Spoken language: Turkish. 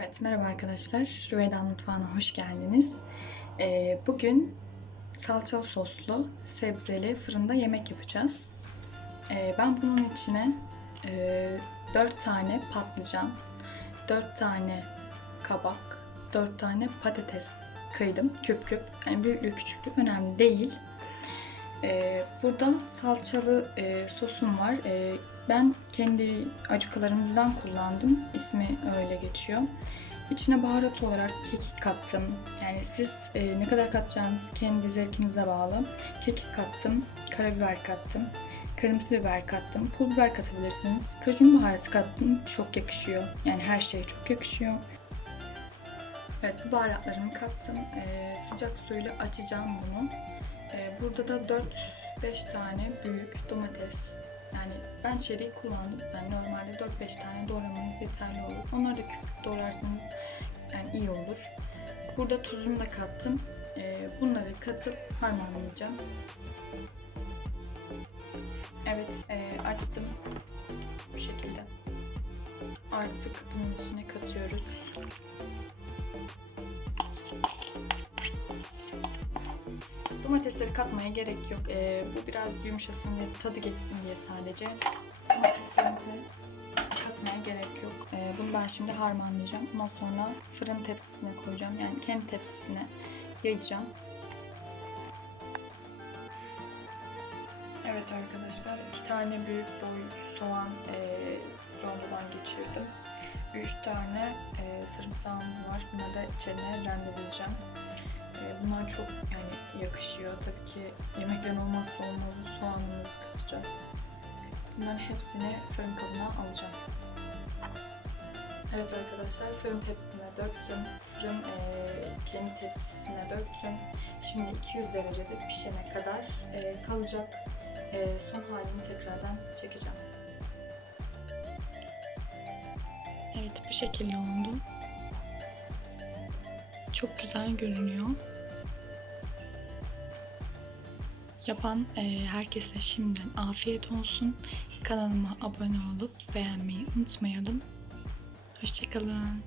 Evet, merhaba arkadaşlar. Rüveyda Mutfağı'na hoş geldiniz. Ee, bugün salçalı soslu, sebzeli fırında yemek yapacağız. Ee, ben bunun içine e, 4 tane patlıcan, 4 tane kabak, 4 tane patates kıydım küp küp. Yani büyüklüğü küçüklüğü önemli değil. Ee, burada salçalı e, sosum var. Ee, ben kendi acukalarımızdan kullandım. İsmi öyle geçiyor. İçine baharat olarak kekik kattım. Yani siz e, ne kadar katacağınız kendi zevkinize bağlı. Kekik kattım, karabiber kattım, kırmızı biber kattım, pul biber katabilirsiniz. Kajun baharatı kattım, çok yakışıyor. Yani her şey çok yakışıyor. Evet, bu baharatlarımı kattım. Ee, sıcak suyla açacağım bunu. Ee, burada da 4-5 tane büyük domates. Yani ben çeriği kullandım. Yani normalde 4-5 tane doğramanız yeterli olur. Onları da küp doğrarsanız yani iyi olur. Burada tuzumu da kattım. Ee, bunları katıp harmanlayacağım. Evet, e, açtım. Bu şekilde. Artık bunun içine katıyoruz. Domatesleri katmaya gerek yok. Ee, bu biraz yumuşasın ve tadı geçsin diye sadece. Domateslerimizi katmaya gerek yok. Ee, bunu ben şimdi harmanlayacağım. Ondan sonra fırın tepsisine koyacağım. Yani kendi tepsisine yayacağım. Evet arkadaşlar, iki tane büyük boy soğan e, rondodan geçirdim. Üç tane e, sarımsağımız var. Bunları da içine rendeleyeceğim. Bunlar çok yani yakışıyor. Tabii ki yemeklerin olmazsa olmazı soğanımızı katacağız. Bunların hepsini fırın kabına alacağım. Evet arkadaşlar fırın tepsisine döktüm. Fırın e, kendi tepsisine döktüm. Şimdi 200 derecede pişene kadar e, kalacak. E, son halini tekrardan çekeceğim. Evet bu şekilde oldu. Çok güzel görünüyor. Yapan e, herkese şimdiden afiyet olsun. Kanalıma abone olup beğenmeyi unutmayalım. Hoşçakalın.